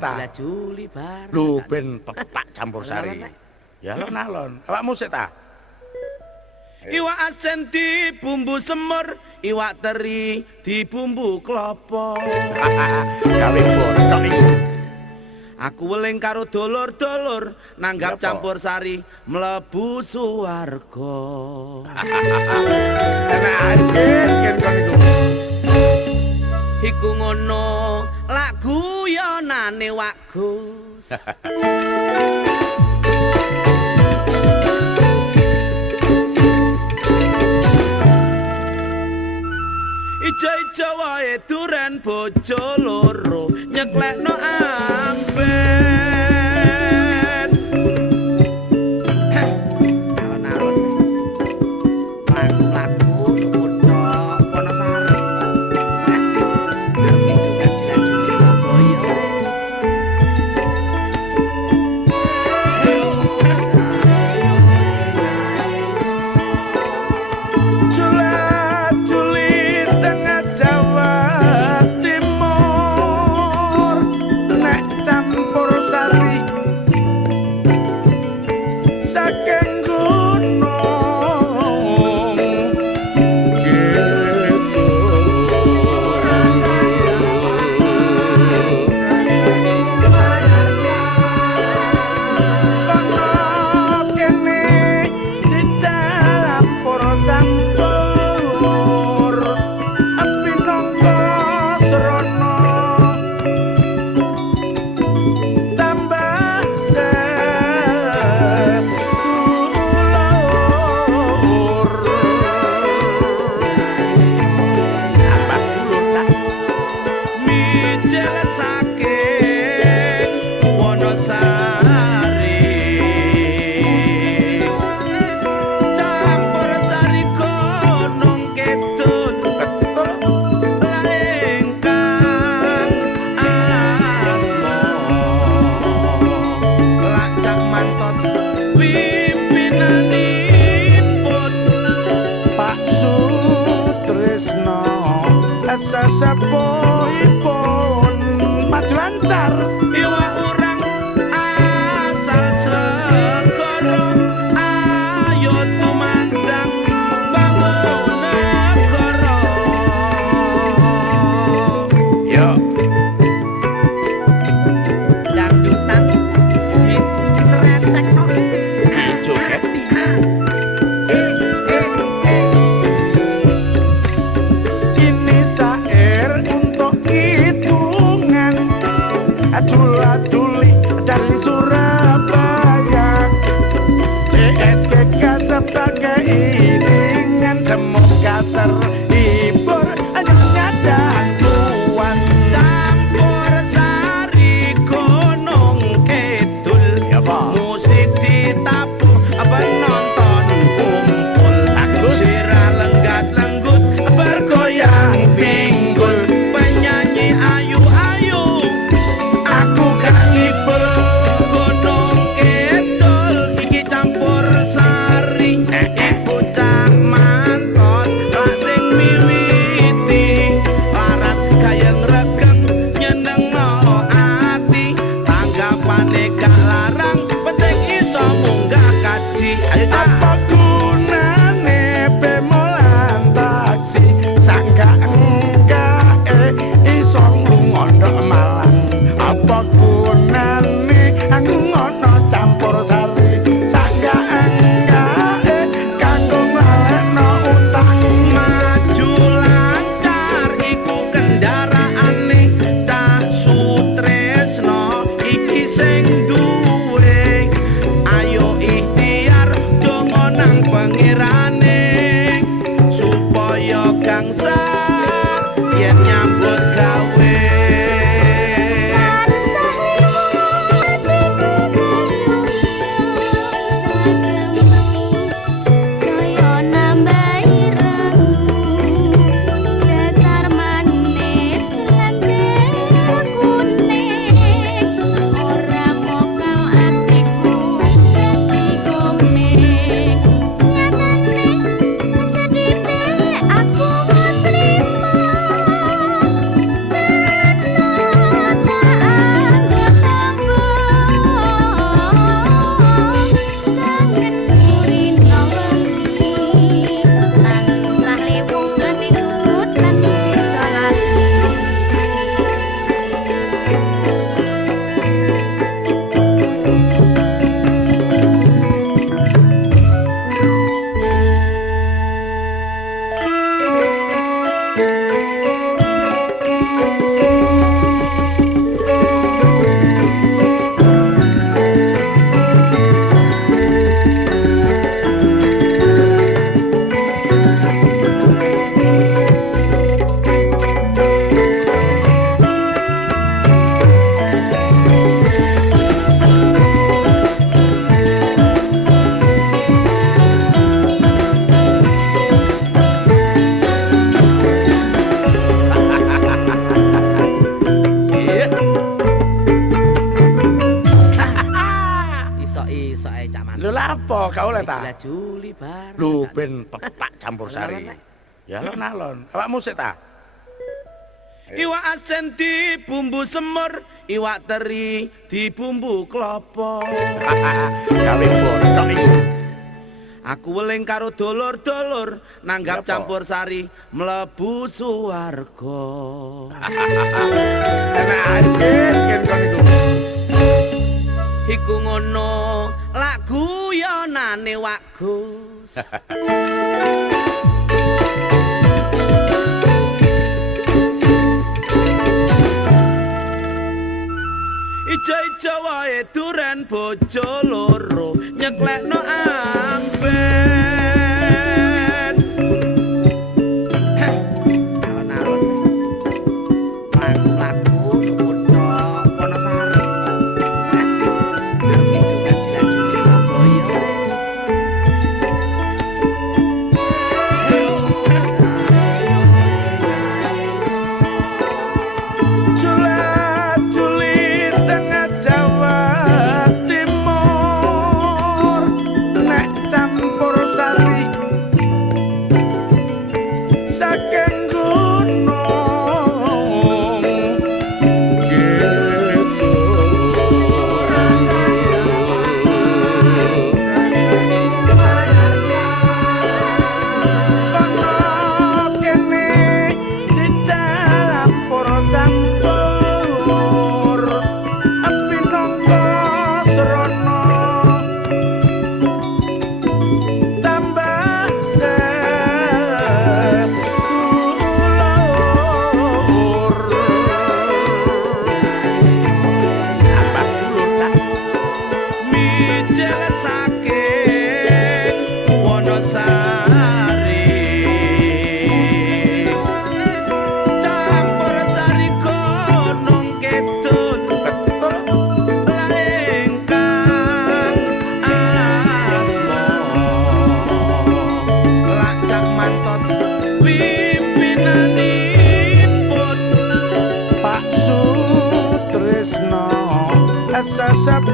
ta? Juli bar. Lho ben petak Campursari. Ya alon-alon. Awakmu sik ta? Iwak asin di bumbu semur, iwak teri di bumbu klopo. Gawe botok iku. Aku weling karo dulur-dulur nanggap Campursari mlebu suwarga. Enak ae kon iku. Iku ngono lak guyonane Wak Gus. Ijo-ijo wae duren bojo loro nyeklekno amben. Alon-alon. Lagu kutha Wonosari. Itu kan Juli Surabaya. Sepuhipun maju lancar Iwak urang asal segara ayo tumandang bangun negara. yo Dangdutan dikretekno joget ini syair untuk hitungan adul-aduli dari Surabaya CSGK sebagai iringan semoga terhibur hanya dan tuan Campursari Gunung Kidul ya Pak musik ae Cak Mantos. Lho lha apa gak oleh ta? Gila Juli bareng. Lho ben pepak campur sari. Ya alon-alon. Awakmu sik ta? Iwak asin di bumbu semur, iwak teri di bumbu klopo. Gawe botok iki. Aku weling karo dulur-dulur nanggap Apa? campur sari mlebu suwarga. Enak ae kon iku. Iku ngono lak guyonane Wak Gus. Ijo-ijo wae duren bojo loro nyeklekno amben. Alon-alon. Lagu kutho Wonosari. Arep itu kan Surabaya. Juli tengah Jawa Timur nek campur sari saking gunung gitu. Kono kene dicampur campur api nongko serono tambah sedulur. Apa dulur Cak? Mijil saking Wonosari campur sari gunung kidul Betul. ingkang asma lak Cak Mantos pimpinanipun Pak Sutrisno SSF